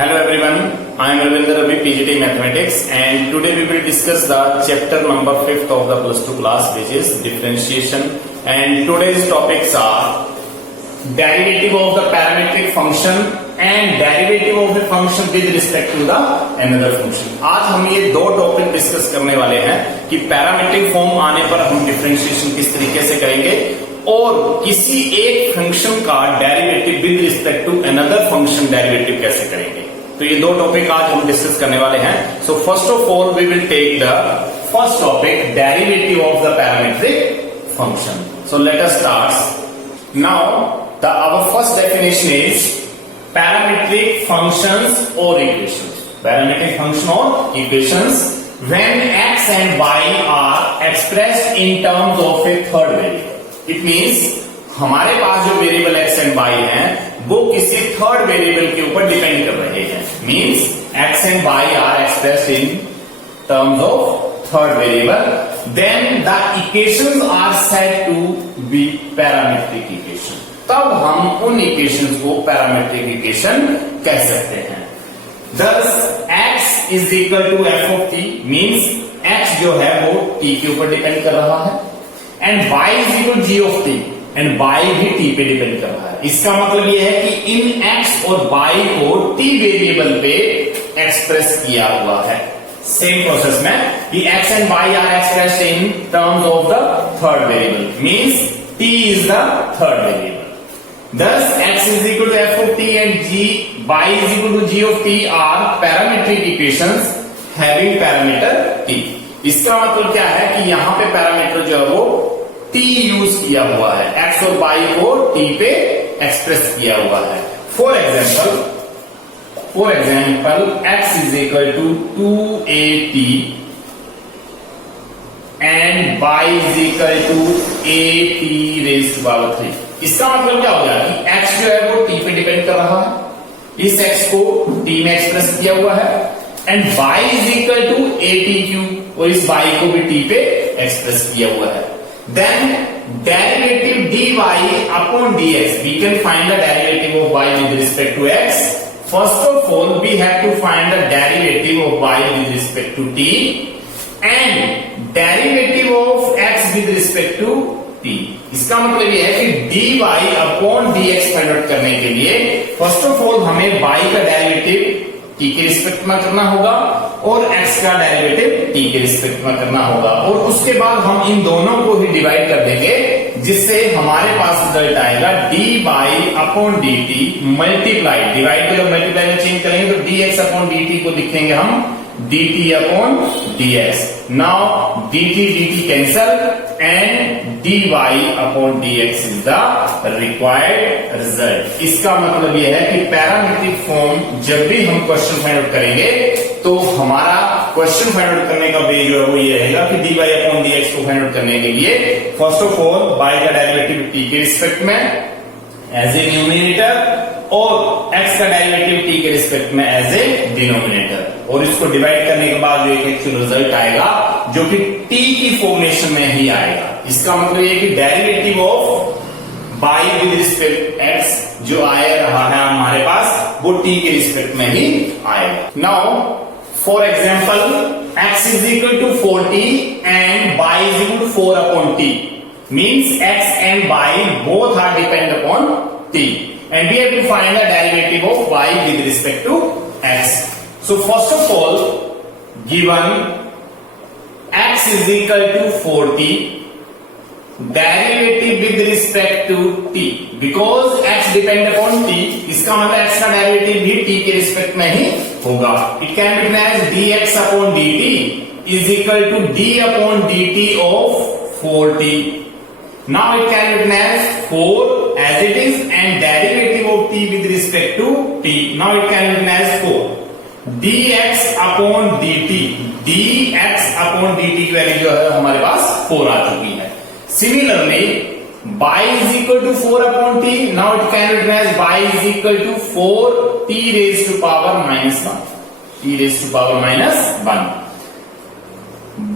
Hello everyone, I am Ravinder Ravi, PGT Mathematics, and today we will discuss the chapter number 5th of the plus 2 class, which is differentiation. And today's topics are derivative of the parametric function and derivative of a function with respect to the another function. आज हम ये दो topic discuss करने वाले हैं कि parametric form आने पर हम डिफरेंशिएशन किस तरीके से करेंगे और किसी एक फंक्शन का derivative with respect to another function derivative कैसे करेंगे. तो ये दो टॉपिक आज हम डिस्कस करने वाले हैं. So first of all we will take the first topic, derivative of the parametric function. So let us start. Now our first definition is parametric functions or equations. Parametric function or equations when x and y are expressed in terms of a third variable. It means हमारे पास जो variable x and y हैं वो किसी third variable के ऊपर depend कर रहे हैं. Means x and y are expressed in terms of third variable. Then the equations are said to be parametric equation. तब हम उन इक्वेशंस को पैरामीट्रिक इक्वेशन कह सकते हैं. Thus x is equal to f of t means x जो है वो t के ऊपर डिपेंड कर रहा है and y is equal to g of t and y भी t पे डिपेंड कर रहा है. इसका मतलब ये है कि इन x और y को t वेरिएबल पे एक्सप्रेस किया हुआ है. सेम प्रोसेस में कि x and y are expressed in terms of the third variable means t is the third variable. Thus x is equal to f of t and y is equal to g of t are parametric equations having parameter t. इसका मतलब क्या है कि यहाँ पे parameter जो है वो t यूज किया हुआ है, x और y को t पे एक्सप्रेस किया हुआ है. For example x is equal to 2at and y is equal to at raised to power 3. इसका मतलब क्या हो गया कि x जो है वो t पे डिपेंड कर रहा है, इस x को t में एक्सप्रेस किया हुआ है and y is equal to atq और इस y को भी t पे एक्सप्रेस किया हुआ है. Then derivative dy upon dx, we can find the derivative of y with respect to x. First of all we have to find the derivative of y with respect to t and derivative of x with respect to t. इसका मतलब यह है कि dy upon dx find out करने के लिए first of all हमें y का डेरिवेटिव t के रिस्पेक्ट में करना होगा और x का डेरिवेटिव t के रिस्पेक्ट में करना होगा और उसके बाद हम इन दोनों को ही डिवाइड कर देंगे जिससे हमारे पास रिजल्ट आएगा dy upon dt multiply, divide को जब मल्टीप्लाई में चेंज करेंगे तो dx अपॉन dt को लिखेंगे हम dt upon dx. Now dt cancel and dy upon dx is the required result. इसका मतलब यह है कि पैरामीट्रिक फॉर्म जब भी हम क्वेश्चन फाइंड आउट करेंगे तो हमारा क्वेश्चन फाइंड आउट करने का वे जो है वो ये रहेगा कि dy अपॉन dx को फाइंड आउट करने के लिए फर्स्ट ऑफ ऑल y का डेरिवेटिव t के रिस्पेक्ट में एज ए न्यूमरेटर और x का डेरिवेटिव t के रिस्पेक्ट में एज ए डिनोमिनेटर और इसको डिवाइड करने के बाद एक एक्चुअल रिजल्ट आएगा जो कि t की फॉर्मेशन में ही आएगा. इसका मतलब ये कि derivative of y with respect x जो आया रहा है हमारे पास वो t के रिस्पेक्ट में ही आएगा. Now for example x is equal to 40 and y is equal to 4 upon t means x and y both are depend upon t and we have to find the derivative of y with respect to x. So first of all, given x is equal to 40, derivative with respect to t because x depend upon t, इसका मतलब x का derivative भी t के respect में ही होगा. It can be written as dx upon dt is equal to d upon dt of 40. Now it can be written as 4 as it is and derivative of t with respect to t. Now it can be written as 4 dx upon dt. dx upon dt की value जो है हमारे पास 4 आ चुकी है. Similarly, y is equal to 4 upon t. Now it can be written as y is equal to 4 t raised to power minus 1. t raised to power minus 1.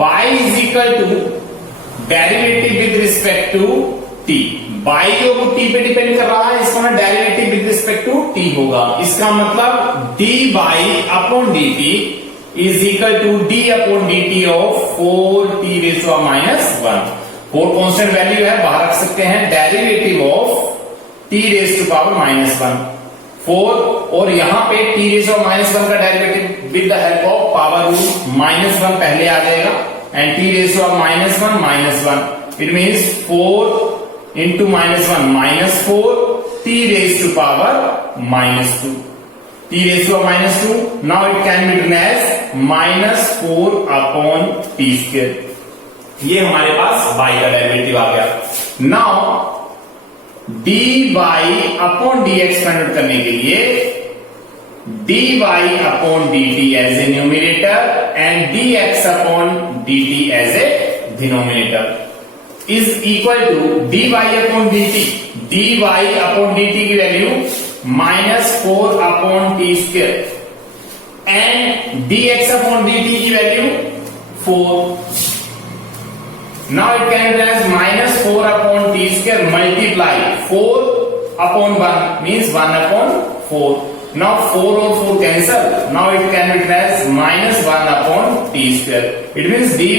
y is equal to derivative with respect to T, by के ऊपर T पे depend कर रहा है, इसका मतलब derivative with respect to t होगा। इसका मतलब d by upon d t is equal to d upon d t of 4t raise to minus 1। 4 constant value है, बाहर रख सकते हैं। Derivative of t raise to power minus 1 4, और यहां पे t रेज़ टू माइनस 1 का derivative with the help of power rule minus 1 पहले आ जाएगा, and t raise to minus 1 minus 1, it means 4 into minus 1 minus 4 t raised to power minus 2, t raised to minus 2, now it can be written as minus 4 upon t square। ये हमारे पास y का derivative आ गया। Now dy upon dx find out करने के लिए dy upon dt as a numerator and dx upon dt as a denominator is equal to dy upon dt, dy upon dt की value minus 4 upon t square and dx upon dt की value 4। now it can be as minus 4 upon t square multiply 4 upon 1 means 1 upon 4। now 4 और 4 cancel, now it can be as minus 1 upon t square, it means dy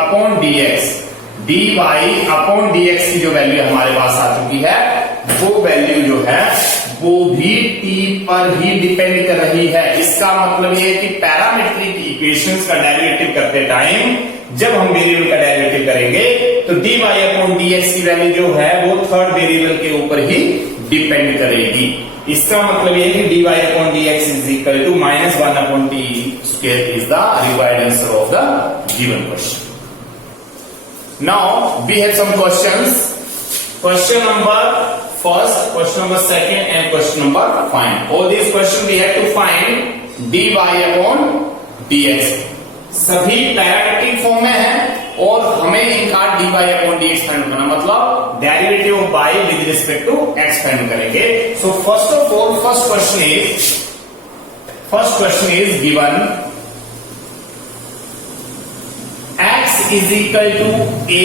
upon dx, dy upon dx की जो value हमारे पास आ चुकी है, वो value जो है वो भी t पर ही डिपेंड कर रही है। इसका मतलब ये कि पैरामीट्रिक इक्वेशंस का डेरिवेटिव करते टाइम जब हम वेरिएबल का डेरिवेटिव करेंगे तो dy अपॉन dx की वैल्यू जो है वो थर्ड वेरिएबल के ऊपर ही डिपेंड करेगी। इसका मतलब ये कि dy upon dx is equal to minus 1 upon t square is the required answer of the given question. Now we have some questions. Question number first, question number second, and question number find. All these questions we have to find dy upon dx. सभी parametric form में है और हमें इनका dy upon dx find करना, मतलब derivative of y with respect to x find करेंगे। So first of all, first question is given is equal to a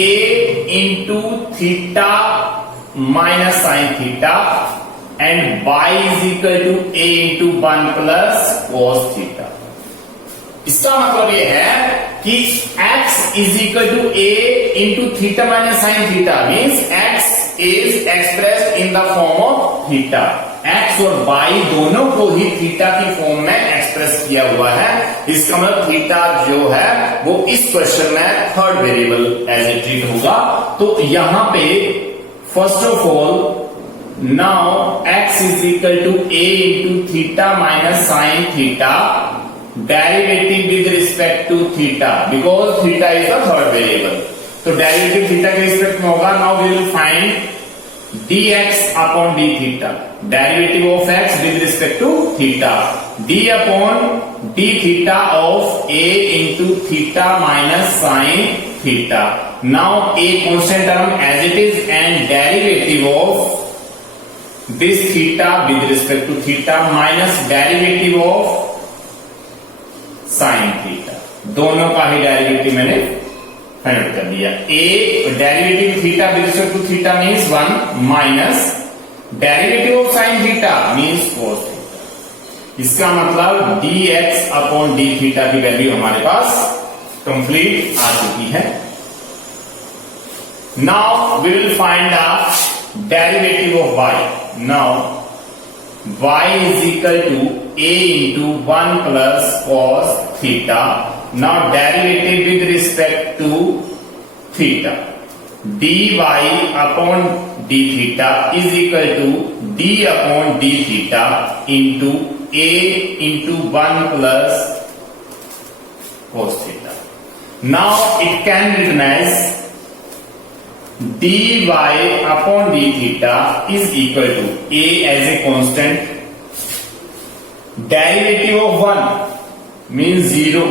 into theta minus sin theta and y is equal to a into 1 plus cos theta। इसका मतलब ये है कि x is equal to a into theta minus sin theta means x is expressed in the form of theta। x और y दोनों को ही theta की form में एक्सप्रेस किया हुआ है। इसका मतलब थीटा जो है वो इस क्वेश्चन में third variable as a treat होगा। तो यहां पे first of all now x is equal to a into theta minus sine theta, derivative with respect to theta because theta is the third variable. तो derivative theta के respect में होगा। Now we will find dx upon d theta, derivative of x with respect to theta, d upon d theta of a into theta minus sin theta। now a constant term as it is and derivative of this theta with respect to theta minus derivative of sin theta, दोनों का ही derivative मैंने find out कर दिया। a derivative theta with respect to theta means 1 minus derivative of sine theta means cos theta. इसका मतलब dx upon d theta की value हमारे पास कंप्लीट आ चुकी है। Now we will find the derivative of y। Now y is equal to a into 1 plus cos theta. Now derivative with respect to theta, dy upon d theta is equal to d upon d theta into a into 1 plus cos theta। now it can be written as dy upon d theta is equal to a as a constant, derivative of 1 means 0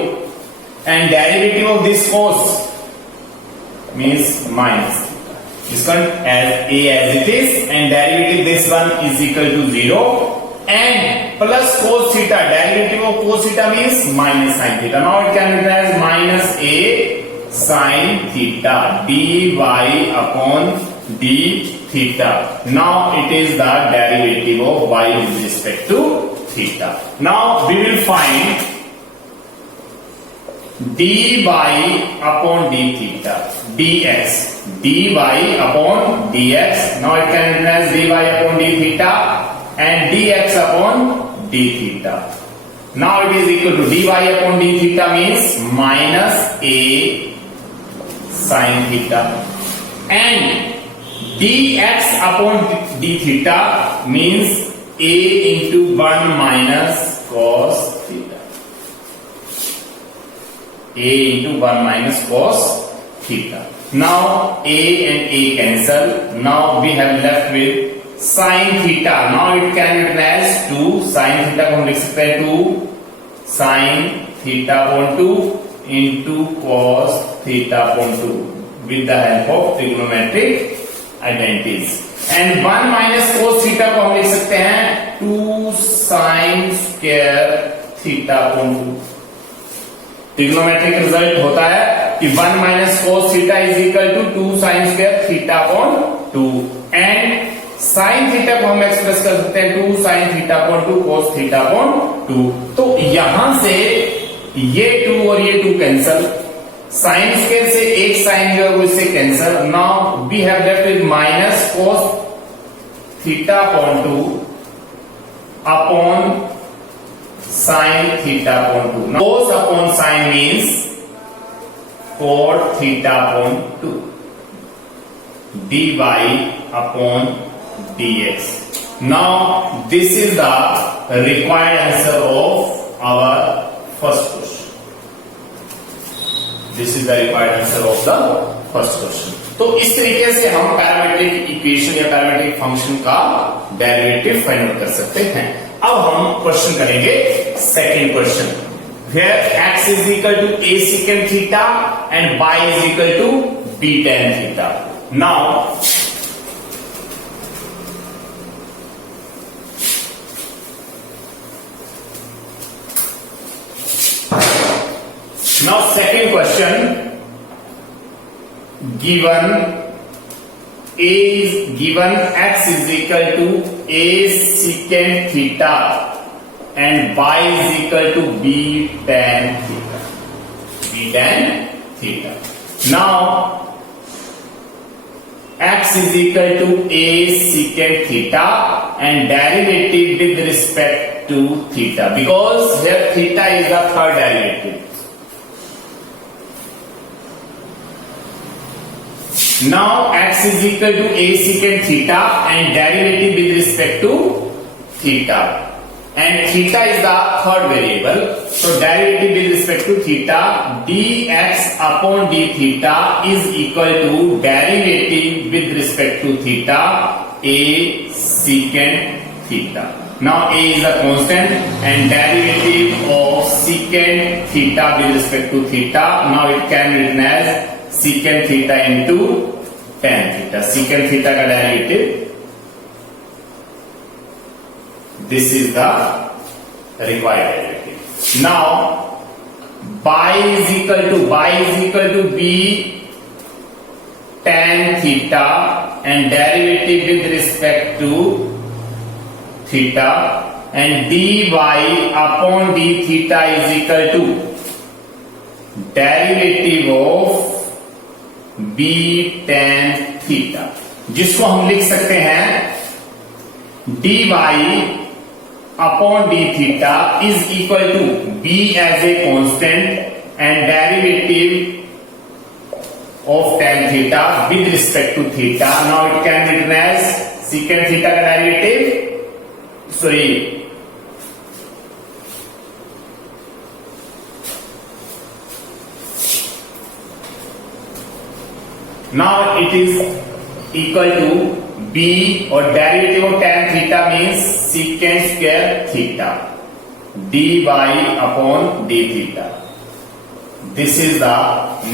and derivative of this cos means minus theta। This one as a as it is and derivative this one is equal to 0 and plus cos theta, derivative of cos theta means minus sin theta। now it can be written as minus a sin theta dy upon d theta. Now it is the derivative of y with respect to theta. Now we will find dy upon d theta dx, dy upon dx. Now it can be written as dy upon d theta and dx upon d theta. Now it is equal to dy upon d theta means minus a sin theta, and dx upon d theta means a into 1 minus cos theta. A into 1 minus cos theta. Now a and a cancel. Now we have left with sin theta. Now it can be written as 2 sin theta को हम लिख सकते हैं 2 sin theta upon 2 into cos theta upon 2 with the help of trigonometric identities. And 1 minus cos theta को हम लिख सकते हैं 2 sin square theta upon 2. Trigonometric result होता है कि 1 minus cos theta is equal to 2 sin square theta upon 2, and sin theta को हम एक्सप्रेस कर सकते हैं 2 sin theta upon 2 cos theta upon 2. तो यहां से ये 2 और ये 2 कैंसल, sin स्क्वायर से एक sin जो है वो इससे cancel. Now we have left with minus cos theta upon 2 upon sin theta upon 2. Now cos upon sin means cot theta upon 2. dy upon dx. Now this is the required answer of our first question. This is the required answer of the first question. तो इस तरीके से हम parametric equation या parametric function का derivative find out कर सकते हैं. अब हम क्वेश्चन करेंगे second question, where x is equal to a secant theta and y is equal to b tan theta. Now second question, given x is equal to a secant theta and y is equal to b tan theta. Now x is equal to a secant theta and derivative with respect to theta, because here theta is the third derivative. Now x is equal to a secant theta and derivative with respect to theta, and theta is the third variable, so derivative with respect to theta dx upon d theta is equal to derivative with respect to theta a secant theta. Now a is a constant and derivative of secant theta with respect to theta, now it can be written as secant theta into tan theta. Secant theta का derivative, this is the required derivative. Now y is equal to b tan theta and derivative with respect to theta, and dy upon d theta is equal to derivative of b tan theta, जिसको हम लिख सकते हैं dy upon d theta is equal to b as a constant and derivative of tan theta with respect to theta. Now it can be written as secant theta का derivative, now it is equal to b, or derivative of tan theta means secant square theta dy upon d theta. This is the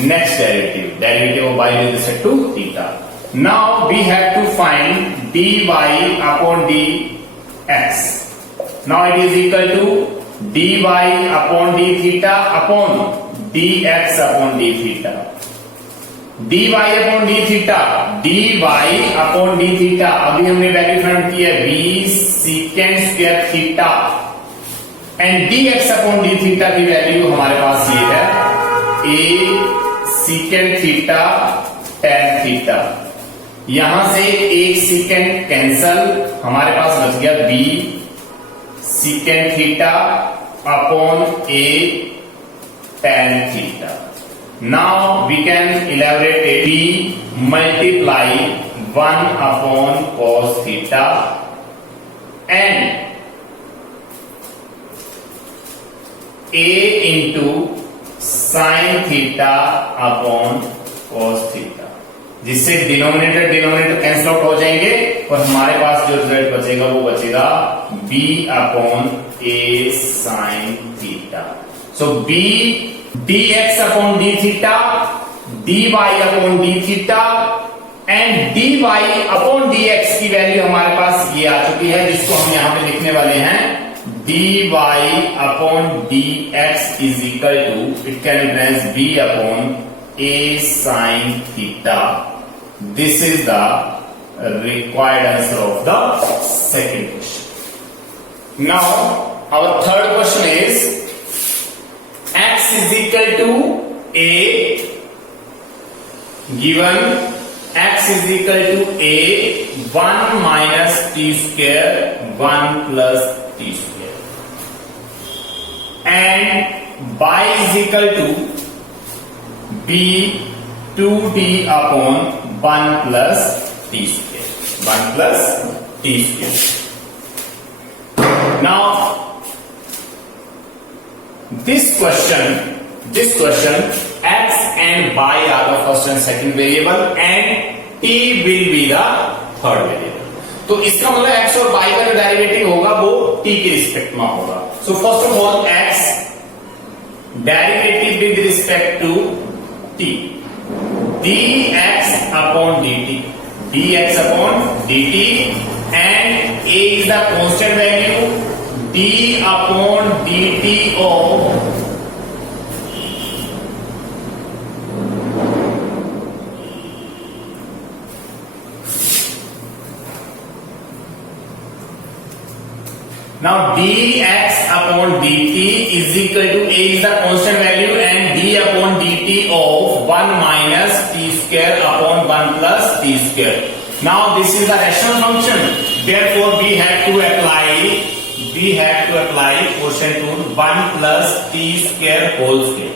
next derivative of y with respect to theta. Now we have to find dy upon dx. Now it is equal to dy upon d theta upon dx upon d theta. D y upon d theta, d y upon d theta, अभी हमने value find की है b secant square theta, and d x upon d theta की value हमारे पास ये है a secant theta tan theta. यहां से एक सीकेंड कैंसल, हमारे पास बच गया b secant theta upon a tan theta. Now we can elaborate it. B multiply 1 upon cos theta and A into sin theta upon cos theta, जिससे denominator cancel out हो जाएंगे और हमारे पास जो रिजल्ट बचेगा वो बचेगा B upon A sin theta. So B dx upon d theta, dy upon d theta and dy upon dx की वैल्यू हमारे पास ये आ चुकी है, जिसको हम यहां पे लिखने वाले हैं dy upon dx is equal to, it can be written as b upon a sin theta. This is the required answer of the second question. Now our third question is x is equal to a, given x is equal to a 1 minus t square 1 plus t square, and y is equal to b 2t upon 1 plus t square, 1 plus t square. Now this question x and y are the first and second variable and t will be the third variable. तो इसका मतलब x और y का जो derivative होगा वो t के respect में होगा. So first of all x derivative with respect to t, dx upon dt, dx upon dt and a is the constant value, d upon dt of now dx upon dt is equal to a is the constant value and d upon dt of 1 minus t square upon 1 plus t square. Now this is the rational function, therefore we have to apply quotient rule 1 plus t square whole square,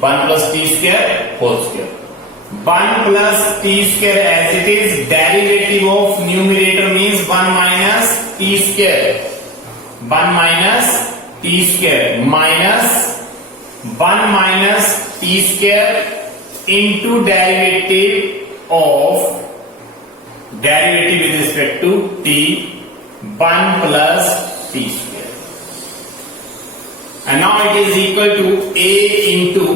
1 plus t square whole square, 1 plus t square as it is, derivative of numerator means 1 minus t square, 1 minus t square minus 1 minus t square into derivative with respect to t 1 plus t square, and now it is equal to a into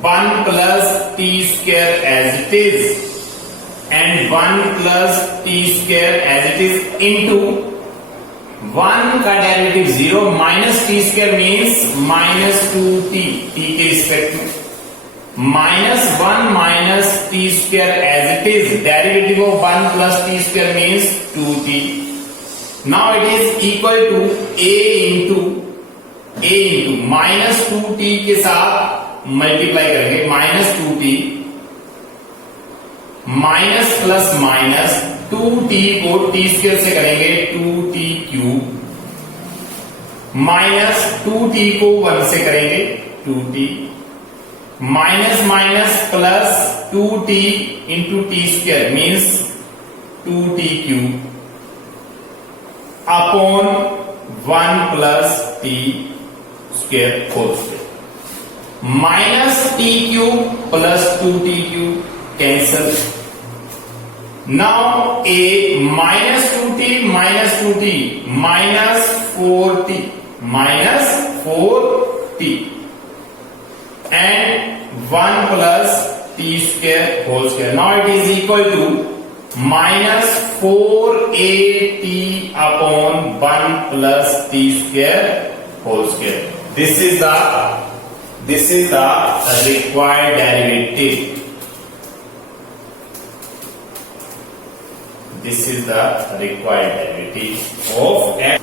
1 plus t square as it is and 1 plus t square as it is into 1 का derivative 0 minus t square means minus 2t, t के respect में minus 1 minus t square as it is, derivative of 1 plus t square means 2t. Now it is equal to a into minus 2t के साथ multiply करेंगे, minus 2t minus plus minus 2t को t square से करेंगे 2t cube, minus 2t को 1 से करेंगे 2t, minus minus plus 2t into t square means 2t cube upon 1 plus t square whole square, minus t cube plus 2t cube cancel. Now a minus 2t minus 2t minus 4t and 1 plus t square whole square. Now it is equal to minus 4at upon 1 plus t square whole square. This is the required derivative. This is the required derivative of x.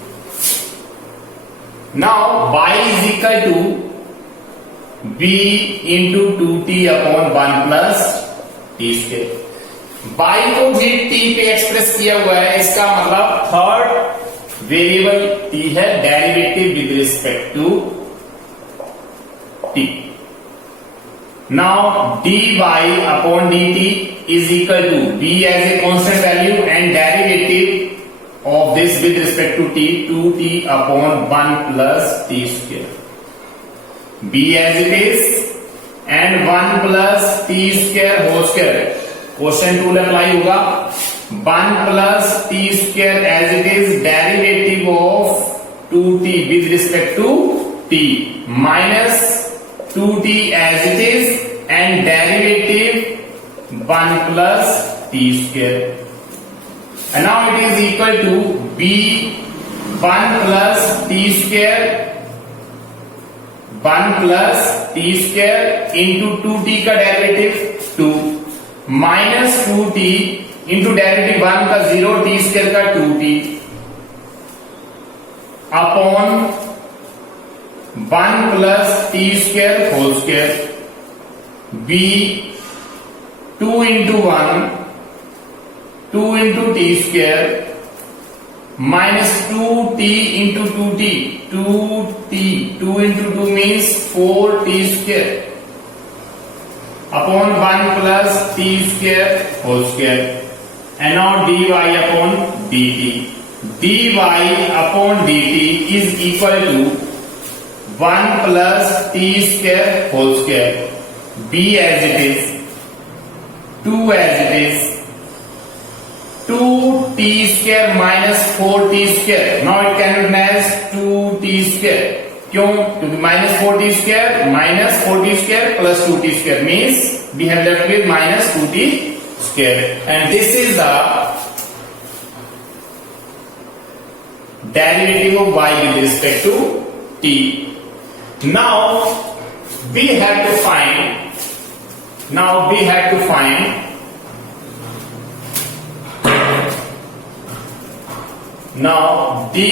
Now y is equal to b into 2t upon 1 plus t square. y को भी t पे express किया हुआ है, इसका मतलब third variable t है, derivative with respect to t. Now dy upon dt is equal to b as a constant value and derivative of this with respect to t, 2t upon 1 plus t square. b as it is and 1 plus t square whole square. Question tool apply होगा. 1 plus t square as it is derivative of 2t with respect to t minus 2t as it is and derivative 1 plus t square. And now it is equal to b 1 plus t square 1 plus t square into 2t का derivative 2 minus 2t into derivative 1 का 0 t square का 2t upon 1 plus t square whole square. b 2 into 1 2 into t square minus 2t into 2t 2 into 2 means 4t square upon 1 plus t square whole square. And now dy upon dt. dy upon dt is equal to 1 plus t square whole square. b as it is 2 as it is 2t square minus 4t square. Now it can be written as 2t square. क्यों? क्योंकि minus 4t square plus 2t square means we have left with minus 2t square. And this is the derivative of y with respect to t. Now we have to find now dy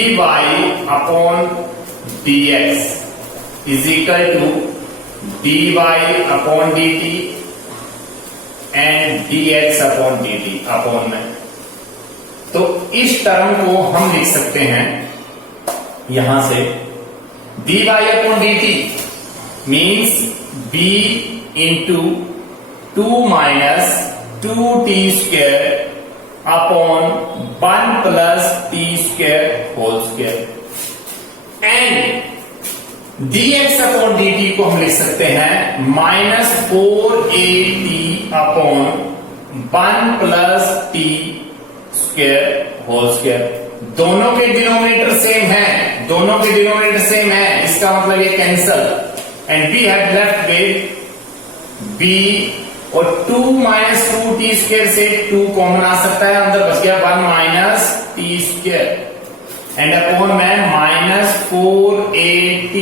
upon dx is equal to dy upon dt and dx upon dt upon में. तो इस term को हम लिख सकते हैं यहां से dy upon dt means b into 2 minus 2t square upon 1 plus t square whole square. And dx upon dt को हम लिख सकते हैं minus 4at upon 1 plus t square whole square. दोनों के डिनोमिनेटर सेम है, इसका मतलब ये cancel. And we have left with b और 2 माइनस 2t स्क्वायर से 2 कॉमन आ सकता है, अंदर बच गया 1 minus t square and upon में माइनस 4at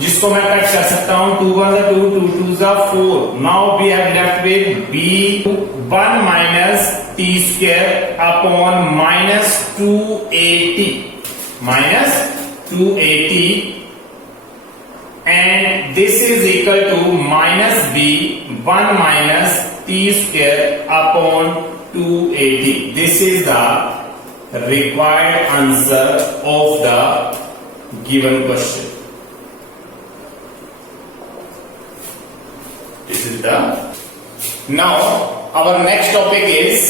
जिसको मैं कट कर सकता हूं 2 1 2 2 2 4. Now we have left with b 1 minus t square upon minus 2at and this is equal to minus b 1 minus t square upon 2at. This is the required answer of the given question. This is the. Now our next topic is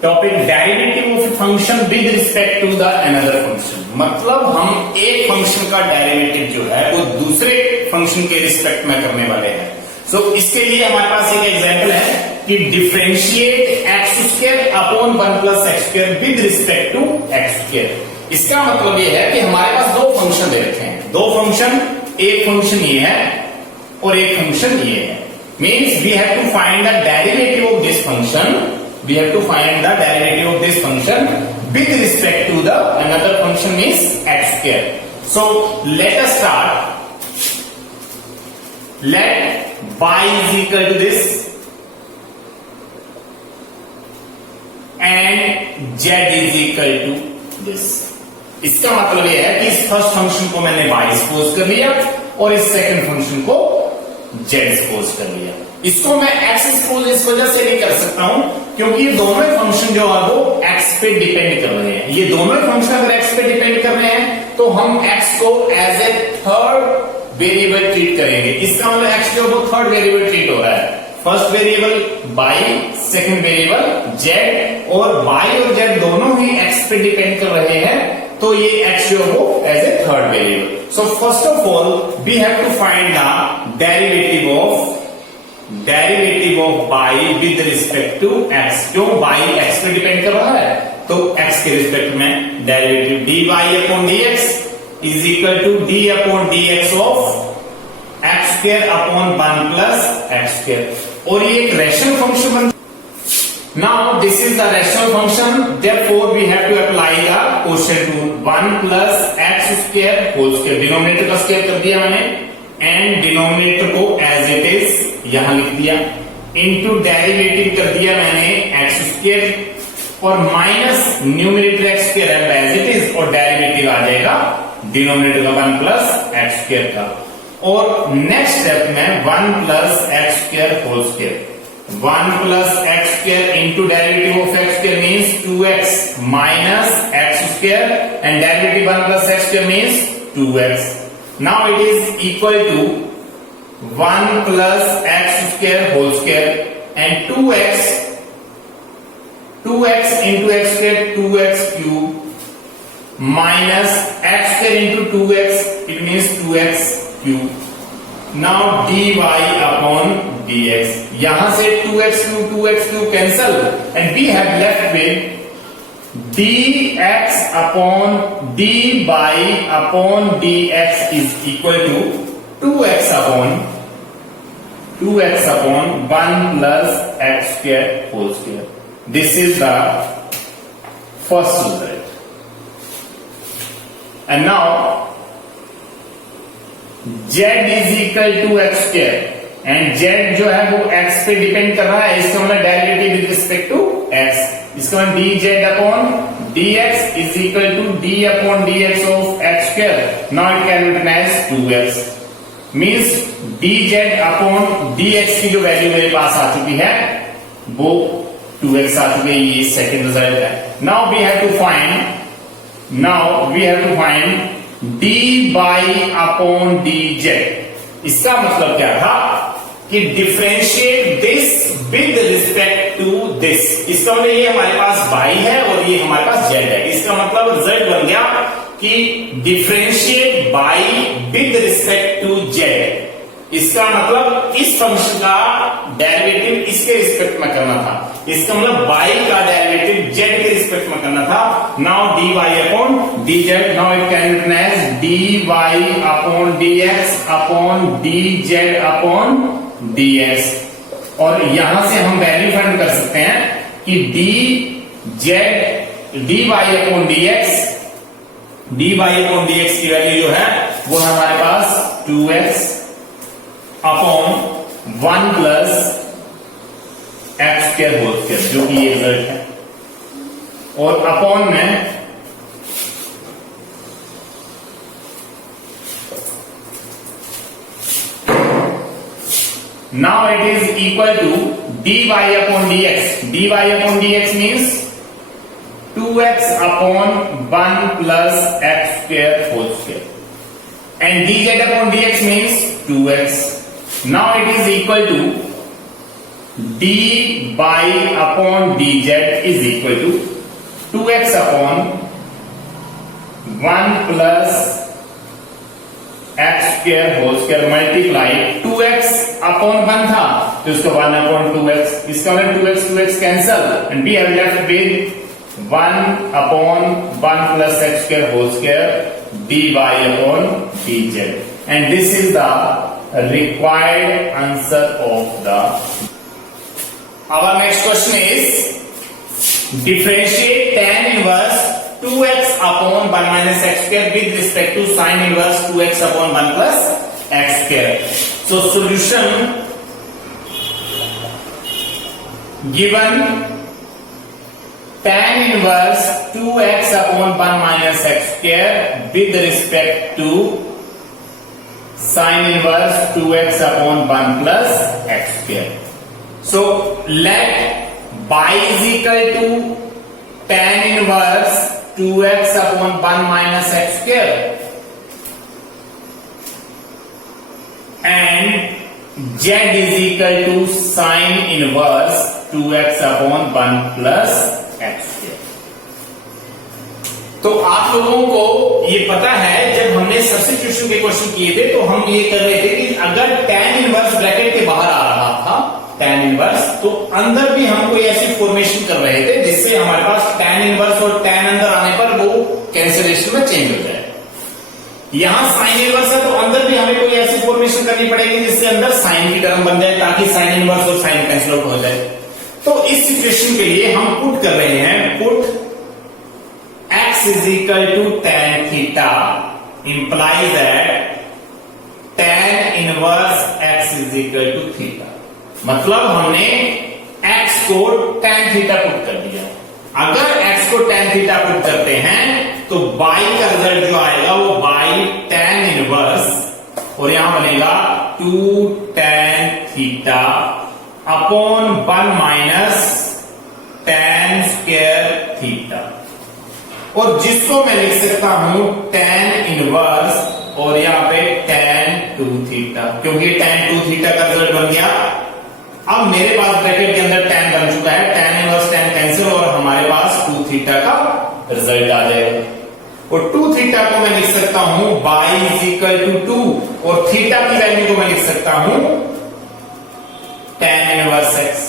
derivative of a function with respect to the another function. मतलब हम एक function का derivative जो है वो दूसरे function के respect में करने वाले हैं. सो इसके लिए हमारे पास एक एग्जांपल है कि differentiate x square upon 1 plus x square with respect to x square. इसका मतलब ये है कि हमारे पास दो फंक्शन दे रखे हैं, दो फंक्शन, एक फंक्शन ये है और एक फंक्शन ये है. Means we have to find the derivative of this function. We have to find the derivative of this function with respect to the another function is x square. So let us start. Let y is equal to this and z is equal to this. इसका मतलब यह है कि इस first function को मैंने y suppose कर लिया और इस सेकंड फंक्शन को z सपोज कर लिया। इसको मैं x सपोज इस वजह से नहीं कर सकता हूं क्योंकि ये दोनों ही फंक्शन जो है वो x पे डिपेंड कर रहे हैं। ये दोनों ही फंक्शन अगर x पे डिपेंड कर रहे हैं तो हम x को as a third variable treat करेंगे। इसका मतलब x जो वो थर्ड वेरिएबल ट्रीट हो रहा है। First variable y, second variable z, और y और z दोनों ही x पे डिपेंड कर रहे हैं तो ये x जो हो as a third variable. So first of all we have to find the derivative of y with respect to x। क्यों? y x पे डिपेंड कर रहा है तो x के रिस्पेक्ट में derivative dy upon dx is equal to d upon dx of x square upon 1 plus x square. और ये एक रैशनल फंक्शन बन। Now this is the rational function, therefore we have to apply the quotient rule 1 plus x square whole square। Denominator का square कर दिया मैंने and denominator को as it is यहां लिख दिया, इनटू डेरिवेटिव कर दिया मैंने x स्क्वायर और minus numerator x square as it is और डेरिवेटिव आ जाएगा डिनोमिनेटर का 1 प्लस x स्क्वायर का। और नेक्स्ट स्टेप में 1 plus x square whole square, 1 plus x square into derivative of x square means 2x minus x square and derivative 1 plus x square means 2x. Now it is equal to 1 plus x square whole square and 2x into x square 2x cube minus x square into 2x it means 2x cube. Now dy upon dx, यहां से 2x cube cancel and we have left with dx upon dy upon dx is equal to 2x upon 1 plus x square whole square. This is the first result. And now z is equal to x square and z जो है वो x पे depend कर रहा है। इसका मतलब derivative with respect to x। इसका मतलब dz upon dx is equal to d upon dx of x square. Now it can be written as 2x means dz upon dx की जो वैल्यू मेरे पास आ चुकी है वो 2x आ चुकी है। ये सेकंड रिजल्ट है। Now we have to find dy upon dz। इसका मतलब क्या था कि differentiate this with respect to this. इसका मतलब ये हमारे पास y है और ये हमारे पास z है। इसका मतलब रिजल्ट बन गया कि differentiate y with respect to z। इसका मतलब इस फंक्शन का डेरिवेटिव इसके रिस्पेक्ट में करना था। इसका मतलब y का डेरिवेटिव z के रिस्पेक्ट में करना था। Now dy upon dz, now it can be written as dy upon dx upon dz upon dx। और यहां से हम वैल्यू फाइंड कर सकते हैं कि dy अपॉन dx की वैल्यू जो है वो हमारे पास 2x upon 1 plus x square whole square जो कि ये रिजल्ट है। और अपॉन में now it is equal to dy upon dx means 2x upon 1 plus x square whole square and dz upon dx means 2x। Now it is equal to dy upon dz is equal to 2x upon 1 plus x square whole square multiply 2x upon 1 था तो इसका 1 upon 2x। इसका मतलब 2x cancel and we have left with 1 upon 1 plus x square whole square dy upon dz and this is the required answer of the. Our next question is differentiate tan inverse 2x upon 1 minus x square with respect to sin inverse 2x upon 1 plus x square. So solution given tan inverse 2x upon 1 minus x square with respect to sin inverse 2x upon 1 plus x square. So let y is equal to tan inverse 2x upon 1 minus x square and z is equal to sin inverse 2x upon 1 plus x square. तो आप लोगों को ये पता है, जब हमने substitution के क्वेश्चन किए थे तो हम ये कर रहे थे कि अगर tan इनवर्स ब्रैकेट के बाहर आ रहा था tan इनवर्स, तो अंदर भी हम कोई ऐसी फॉर्मेशन कर रहे थे जिससे हमारे पास tan इनवर्स और tan अंदर आने पर वो कैंसिलेशन में चेंज हो जाए. यहां साइन इनवर्स है तो अंदर भी हमें कोई ऐसी फॉर्मेशन करनी पड़ेगी जिससे अंदर साइन की टर्म बन जाए ताकि साइन इनवर्स और साइन कैंसिल आउट हो जाए. तो इस सिचुएशन के लिए हम पुट कर रहे हैं, put x is equal to tan theta implies that tan inverse x is equal to theta. मतलब हमने x को tan थीटा पुट कर दिया. अगर x को tan थीटा पुट करते हैं तो y का रिजल्ट जो आएगा वो y tan इनवर्स और यहां बनेगा 2 tan theta upon 1 minus tan square theta, और जिसको मैं लिख सकता हूं tan इनवर्स और यहां पे tan 2 थीटा, क्योंकि tan 2 थीटा का रिजल्ट बन गया. अब मेरे पास ब्रैकेट के अंदर tan बन चुका है, tan इनवर्स tan कैंसिल और हमारे पास 2 थीटा का रिजल्ट आ जाएगा. और 2 थीटा को मैं लिख सकता हूं y इज इक्वल टू 2 और थीटा की वैल्यू को मैं लिख सकता हूं tan इनवर्स x.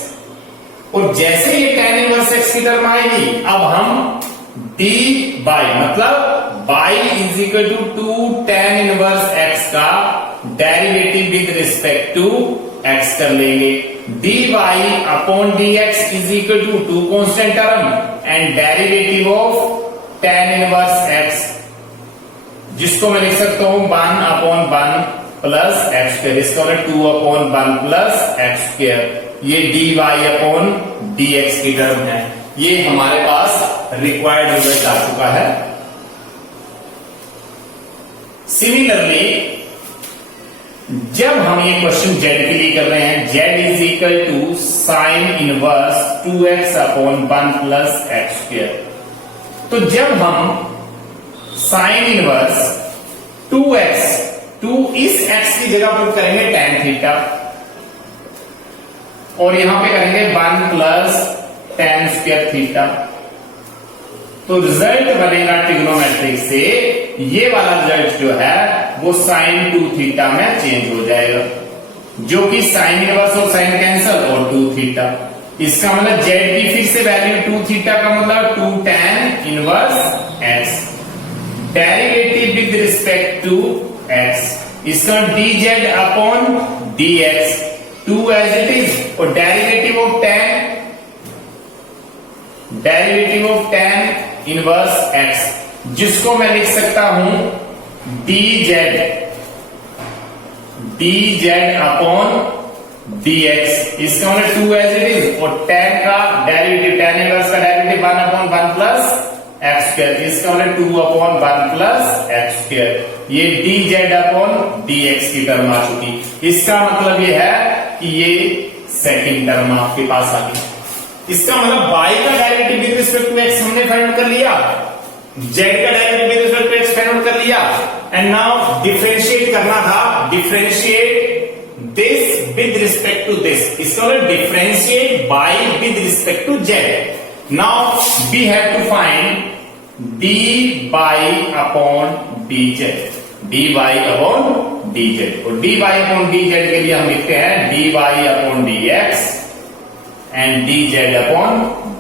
और जैसे ये tan इनवर्स x की टर्म आएगी, अब हम dy मतलब y is equal to 2 tan inverse x का derivative with respect to x कर लेंगे. dy upon dx is equal to 2 constant term and derivative of tan inverse x, जिसको मैं लिख सकता हूं 1 अपॉन 1 प्लस एक्स स्क्वायर, इसका मतलब 2 अपॉन 1 प्लस एक्स स्क्वायर. ये dy अपॉन dx की टर्म है. ये हमारे पास रिक्वायर्ड रिजल्ट आ चुका है. सिमिलरली जब हम ये क्वेश्चन z के लिए कर रहे हैं, z is equal to sine inverse 2x upon 1 plus x square. तो जब हम साइन इनवर्स 2x, 2 इस x की जगह पुट करेंगे tan थीटा और यहां पे करेंगे 1 प्लस tan स्क्वायर थीटा, तो रिजल्ट बनेगा ट्रिग्नोमेट्रिक से ये वाला रिजल्ट जो है वो साइन 2 थीटा में चेंज हो जाएगा, जो कि साइन इनवर्स और साइन कैंसल और 2 थीटा. इसका मतलब z की फिर से वैल्यू 2 थीटा का मतलब 2 tan inverse x, derivative with respect to x, इसका dz upon dx 2 as it is, और derivative of tan inverse x, जिसको मैं लिख सकता हूं dz अपॉन dx, इसका मतलब 2 एज इट इज, और tan का डेरिवेटिव, tan इनवर्स का derivative 1 upon 1 plus x square, इसका मतलब 2 अपॉन 1 प्लस एक्स स्क्वायर. ये dz अपॉन dx की टर्म आ चुकी. इसका मतलब ये है कि ये सेकंड टर्म आपके पास आ गई. इसका मतलब y का derivative with respect to x हमने फाइंड कर लिया, z का derivative with respect to x find कर लिया, एंड नाउ डिफरेंशिएट करना था. Differentiate this with respect to this, इसका मतलब differentiate y with respect to z. Now we have to find dy upon dz, dy upon dz, और dy upon dz के लिए हम लिखते हैं dy upon dx and dz upon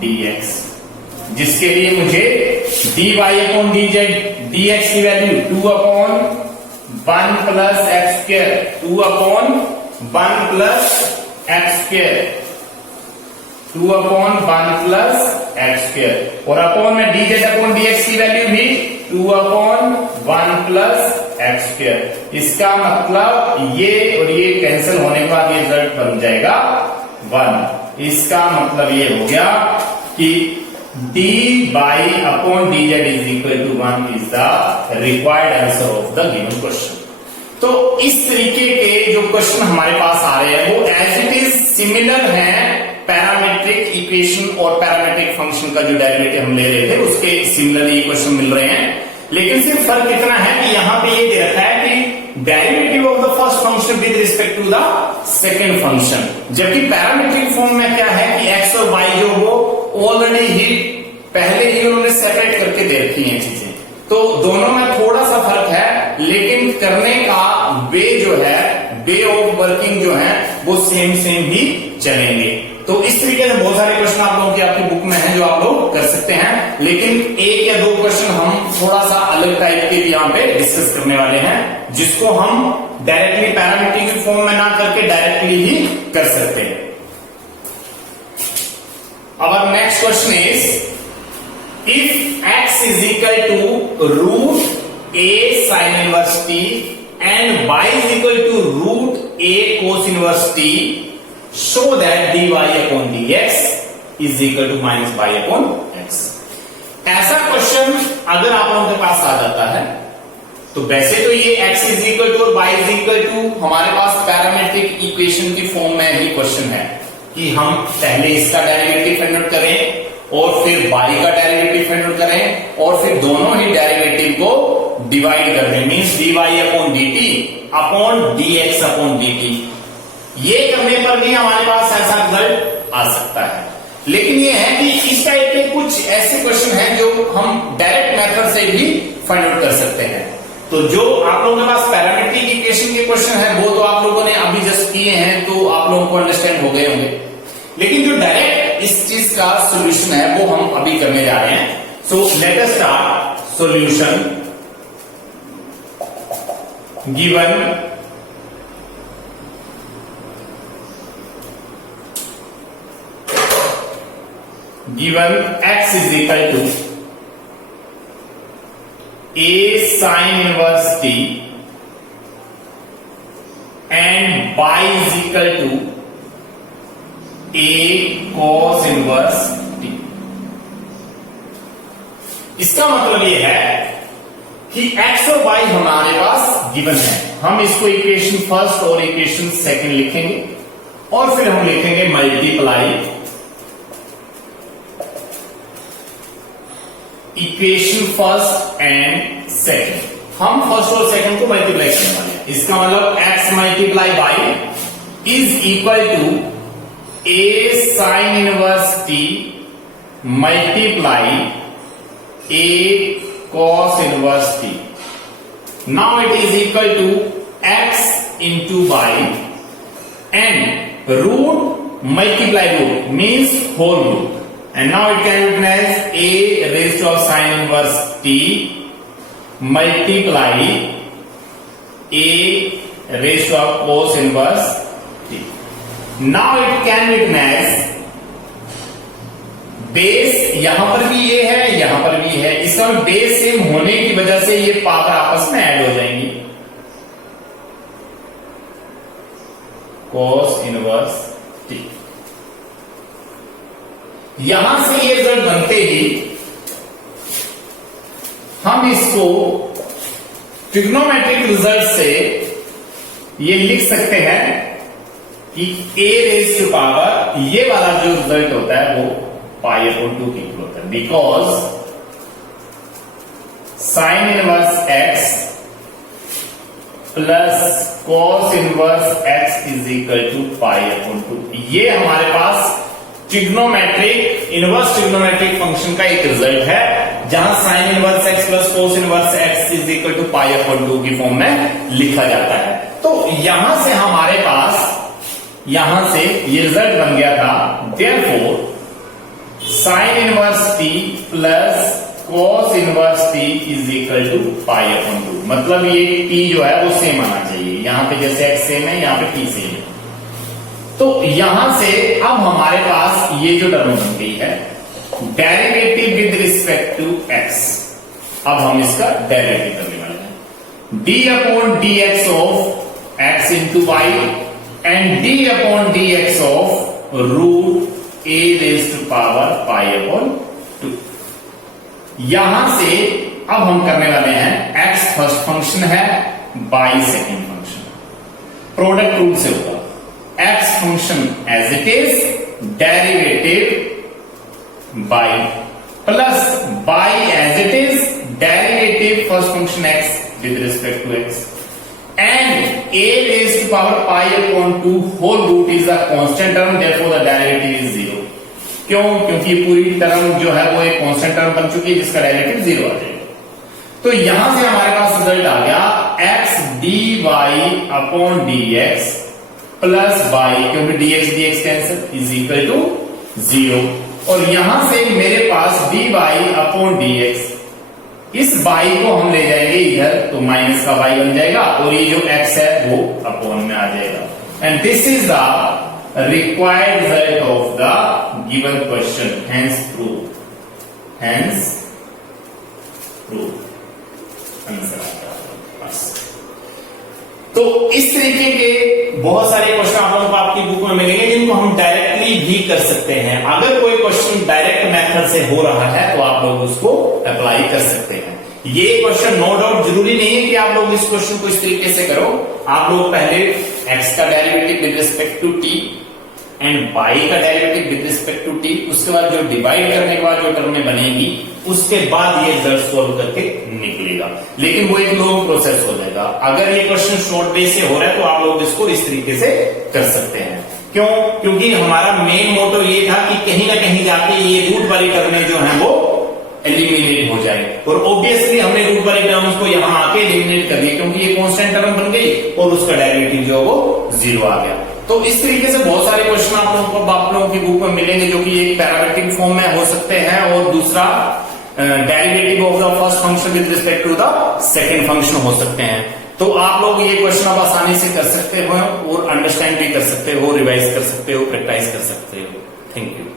dx, जिसके लिए मुझे dy upon dx की value 2 upon 1 plus x square, 2 upon 1 plus x square, 2 upon 1 plus x square, और अपॉन में dz अपॉन dx की वैल्यू भी 2 अपॉन 1 प्लस एक्स स्क्वायर. इसका मतलब ये और ये कैंसिल होने के बाद ये रिजल्ट बन जाएगा 1. इसका मतलब ये हो गया कि dy upon dz is equal to 1 is the required answer of the given question। तो इस तरीके के जो क्वेश्चन हमारे पास आ रहे हैं वो एज इट इज सिमिलर हैं पैरामीट्रिक इक्वेशन और पैरामीट्रिक फंक्शन का जो डेरिवेटिव हम ले रहे थे उसके सिमिलरली क्वेश्चन मिल रहे हैं, लेकिन सिर्फ फर्क इतना है कि यहां पे ये दे रखा है कि derivative of the first function with respect to the second function, जबकि पैरामीट्रिक फॉर्म में क्या है कि एक्स और वाई जो वो ऑलरेडी ही पहले ही उन्होंने सेपरेट करके दे रखी हैं चीजें, तो दोनों में थोड़ा सा फर्क है, लेकिन करने का वे जो है, वे ऑफ वर्किंग जो है वो सेम ही चलेंगे। तो इस तरीके से बहुत सारे क्वेश्चन आप लोगों की आपकी बुक में हैं जो आप लोग कर सकते हैं, लेकिन एक या दो क्वेश्चन हम थोड़ा सा अलग टाइप के भी यहाँ पे डिस्कस करने वाले हैं, जिसको हम डायरेक्टली पैरामीट्रिक की फॉर्म में ना करके डायरेक्टली ही कर सकते हैं। Our next question is, if x is equal to root a sin inverse t and y is equal to root a cos inverse t, show that dy upon dx is equal to minus y upon x। ऐसा question अगर आप लोगों के पास आ जाता है तो वैसे तो ये x इज इक्वल टू और y इज इक्वल टू हमारे पास पैरामीट्रिक इक्वेशन की फॉर्म में ही क्वेश्चन है कि हम पहले इसका डेरिवेटिव फाइंड आउट करें और फिर y का डेरिवेटिव फाइंड आउट करें और फिर दोनों ही डेरिवेटिव को डिवाइड कर दें, means dy upon dt upon dx upon dt। ये करने पर भी हमारे पास ऐसा रिजल्ट आ सकता है, लेकिन ये है कि इस टाइप के कुछ ऐसे क्वेश्चन हैं जो हम डायरेक्ट मेथड से भी फाइंड आउट कर सकते हैं। तो जो आप लोगों के पास पैरामीट्रिक इक्वेशन के क्वेश्चन है वो तो आप लोगों ने अभी जस्ट किए हैं, तो आप लोगों को अंडरस्टैंड हो गए होंगे, लेकिन जो डायरेक्ट इस चीज का सॉल्यूशन है वो हम अभी करने जा रहे हैं। सो let us start solution given x is equal to a sin inverse t and y is equal to a cos inverse t। इसका मतलब ये है कि x और y हमारे पास गिवन है, हम इसको इक्वेशन फर्स्ट और इक्वेशन सेकंड लिखेंगे और फिर हम लिखेंगे multiply equation first and second. हम फर्स्ट और सेकंड को मल्टीप्लाई करने वाले हैं, इसका मतलब x multiply y is equal to a sin inverse t multiply a cos inverse t। Now it is equal to x into y and root multiply root means whole root, and now it can be written as a raised to sin inverse t multiply a raised to cos inverse t। now it can be written as base यहां पर भी ये है, यहां पर भी है, इसमें बेस सेम होने की वजह से ये पावर आपस में ऐड हो जाएंगी, cos इनवर्स t। यहां से ये रिजल्ट बनते ही हम इसको ट्रिग्नोमेट्रिक रिजल्ट से ये लिख सकते हैं कि a रेज टू पावर ये वाला जो रिजल्ट होता है वो पाई अपॉन 2 की इक्वल होता है, because sine inverse x plus cos inverse x is equal to pi upon 2। ये हमारे पास ट्रिग्नोमेट्रिक इनवर्स ट्रिग्नोमेट्रिक फंक्शन का एक रिजल्ट है, जहां sine inverse x plus cos inverse x is equal to pi upon 2 की फॉर्म में लिखा जाता है। तो यहां से हमारे पास यहां से ये रिजल्ट बन गया था, therefore sine inverse t plus cos inverse t is equal to pi upon 2। मतलब ये t जो है वो सेम आना चाहिए, यहां पे जैसे x सेम है यहां पे t सेम है। तो यहां से अब हमारे पास ये जो टर्म बन गई है derivative with respect to x, अब हम इसका डेरिवेटिव करने वाले हैं, d upon d x of x into y and d upon d x of root a raise to power pi upon 2। यहां से अब हम करने वाले हैं x फर्स्ट फंक्शन है, y second function. Product rule से होगा x function as it is, derivative y plus y as it is, derivative first function x with respect to x, and a raised to power pi upon 2 whole root is a constant term, therefore the derivative is 0। क्यों? क्योंकि पूरी term जो है वो एक constant term बन चुकी है जिसका डेरिवेटिव 0 आ जाएगा। तो यहां से हमारे पास रिजल्ट आ गया x dy upon dx plus y, क्योंकि dx dx cancel, is equal to 0। और यहां से मेरे पास dy अपॉन dx, इस y को हम ले जाएंगे इधर तो माइनस का y बन जाएगा और ये जो x है वो अपॉन में आ जाएगा। And this is the required result of the given question, hence prove, answer बस। तो इस तरीके के बहुत सारे क्वेश्चन आप लोगों को आपकी बुक में मिलेंगे जिनको हम डायरेक्टली भी कर सकते हैं। अगर कोई क्वेश्चन डायरेक्ट मेथड से हो रहा है तो आप लोग उसको अप्लाई कर सकते हैं। ये क्वेश्चन नो डाउट जरूरी नहीं है कि आप लोग इस क्वेश्चन को इस तरीके से करो। आप लोग पहले x का derivative with respect to t and y का derivative with respect to t, उसके बाद जो डिवाइड करने के बाद जो टर्में बनेगी उसके बाद ये रिजल्ट सोल्व करके निकलेगा। लेकिन वो एक लॉन्ग प्रोसेस हो जाएगा। अगर ये क्वेश्चन शॉर्ट बेस से हो रहा है तो आप लोग इसको इस तरीके से कर सकते हैं। क्यों? क्योंकि हमारा मेन मोटो ये था कि कहीं ना कहीं जाके ये रूट वाली टर्में जो है वो एलिमिनेट हो जाए, और ऑब्वियसली हमने रूट वाली टर्म्स को यहां आके एलिमिनेट कर दिया क्योंकि ये कांस्टेंट टर्म बन गई और उसका डेरिवेटिव जो वो 0 आ गया। तो इस तरीके से बहुत सारे क्वेश्चन आप लोगों की बुक में मिलेंगे जो कि एक पैरामेट्रिक फॉर्म में हो सकते हैं और दूसरा derivative of the first function with respect to the second function हो सकते हैं। तो आप लोग ये क्वेश्चन अब आसानी से कर सकते हो और अंडरस्टैंड भी कर सकते हो, रिवाइज कर सकते हो, प्रैक्टिस कर सकते हो। Thank you.